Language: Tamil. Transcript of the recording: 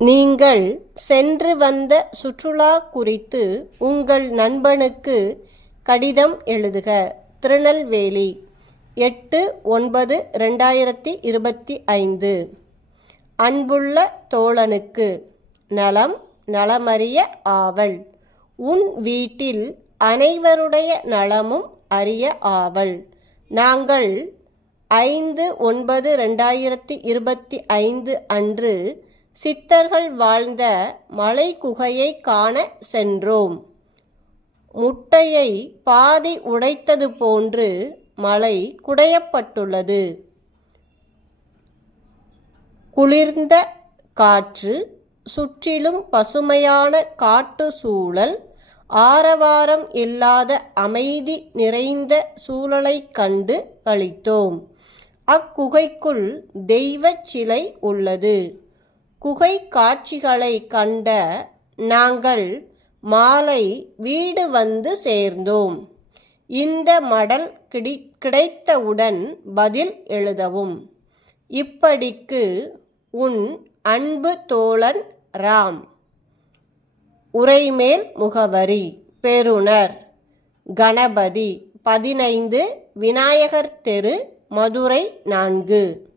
நீங்கள் சென்று வந்த சுற்றுலா குறித்து உங்கள் நண்பனுக்கு கடிதம் எழுதுக. திருநெல்வேலி, 8/9/2025. அன்புள்ள தோழனுக்கு. நலம் நலமறிய ஆவல். உன் வீட்டில் அனைவருடைய நலமும் அறிய ஆவல். நாங்கள் 5/9/2025 அன்று சித்தர்கள் வாழ்ந்த மலைக்குகையை காண சென்றோம். முட்டையை பாதி உடைத்தது போன்று மலை குடையப்பட்டுள்ளது. குளிர்ந்த காற்று, சுற்றிலும் பசுமையான காட்டு சூழல், ஆரவாரம் இல்லாத அமைதி நிறைந்த சூழலைக் கண்டு களித்தோம். அக்குகைக்குள் தெய்வச் சிலை உள்ளது. குகை காட்சிகளை கண்ட நாங்கள் மாலை வீடு வந்து சேர்ந்தோம். இந்த மடல் கிடைத்தவுடன் பதில் எழுதவும். இப்படிக்கு உன் அன்பு தோழன் ராம். உரைமேல் முகவரி. பெறுநர் கணபதி, 15, விநாயகர் தெரு, மதுரை 4.